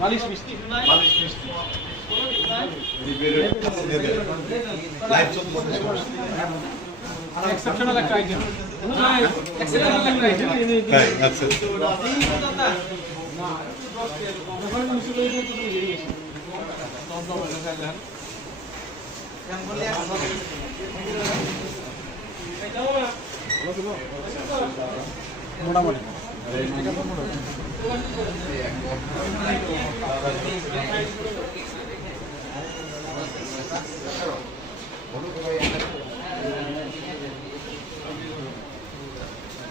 মালিশ মিষ্টি? মালিশ মিষ্টি। লাইভ চলতেছে এক্সেপশনাল একটা আইটেম এক্সেপশনাল একটা আইটেম আচ্ছা। মোটামুটি।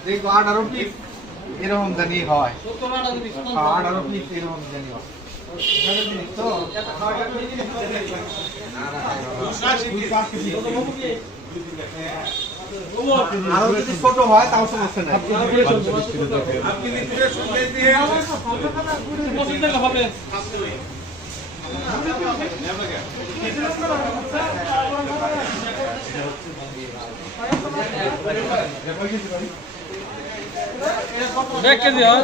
দেখো আঠারো পিস এরকম জানি হয়। আঠারো পিস এরকম জানি হয়। তো আরও যদি ছোট হয় তাও সমস্যা নাই। পঁচিশ টাকা হবে এক কেজি হয়।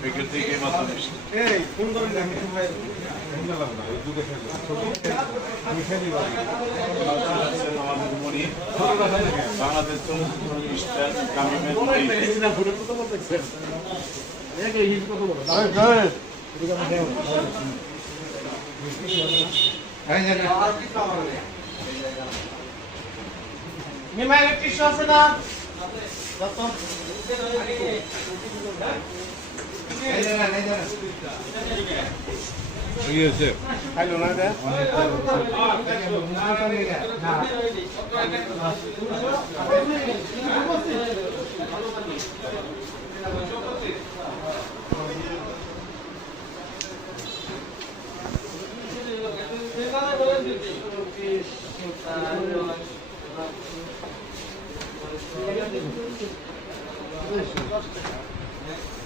প্যাকেট থেকে মাথা মিষ্টি আমাদের মনি বাংলাদেশ চলচ্চিত্র প্রতিষ্ঠান কামিমের মিমা ইলেকট্রিশিয়ান আছে না কি হয়েছে খাইলো না এটা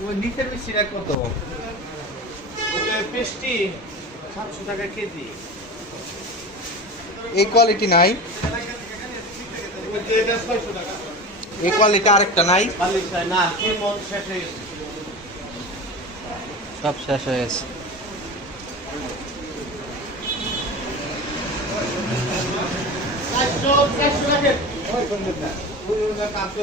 ওই নিচের মিষ্টিটা কত? পেস্টি সাতশো টাকা কেজি। এই কোয়ালিটি নাই? এটা ছয়শো টাকা। এই কোয়ালিটি আরেকটা নাই? না শেষ হয়ে গেছে। সব শেষ হয়ে গেছে। চারশো চারশো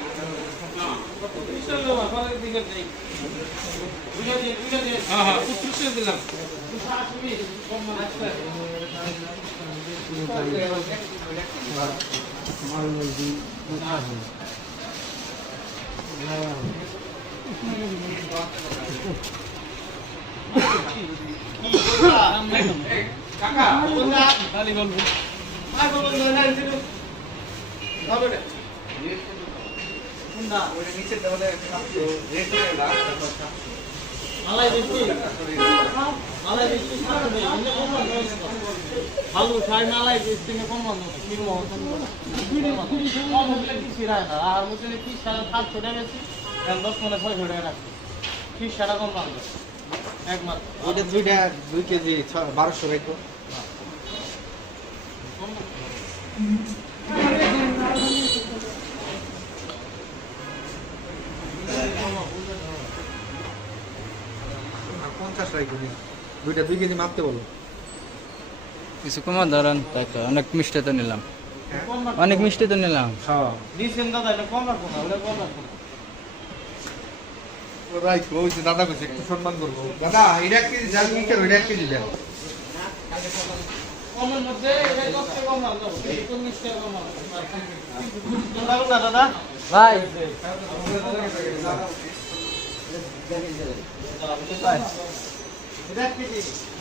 কাকা খালি বলব আর বলুন না না। ওটা নিচে দেওয়ালে হয়ে না মালাই বেশি মালাই বেশি ভালো সাই মালাই বেশি কম কি মহৎ কম হলে কি সিরায় না? আর কি বেশি। দশ মানে রাখছি কি সারা কম মানবে একমাত্র। ওটা দুইটা দুই কেজি বারোশো রাখো পঞ্চাশ দুইটা দুই কেজি মাপতে বলো। কিছু কমা ধরেন তাই তো, অনেক মিষ্টি তো নিলাম অনেক মিষ্টি তো নিলাম। হ্যাঁ। দাদা কইছে একটু সম্মান করব। দাদা এটা কেজি জাল মিটার ওইটা এক কেজি ভাই।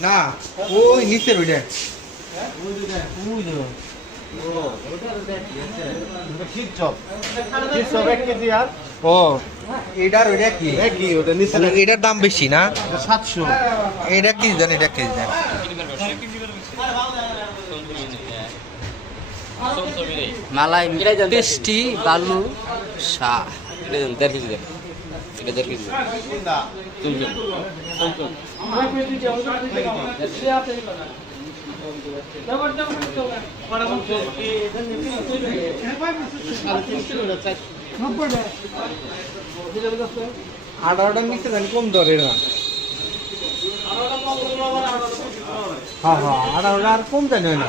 না ওই নিচের ওইটা। ও এটার দাম বেশি না? সাতশো এটা কি জানি এটা কি জানি? মালাই বালু শাহ। এটা দেড় কেজি দেন এটা দেড় কেজি। চুমচুম আঠারোটার নিচে জানি কম দরে না হ্যাঁ হ্যাঁ আঠারোটা আর কম জানি না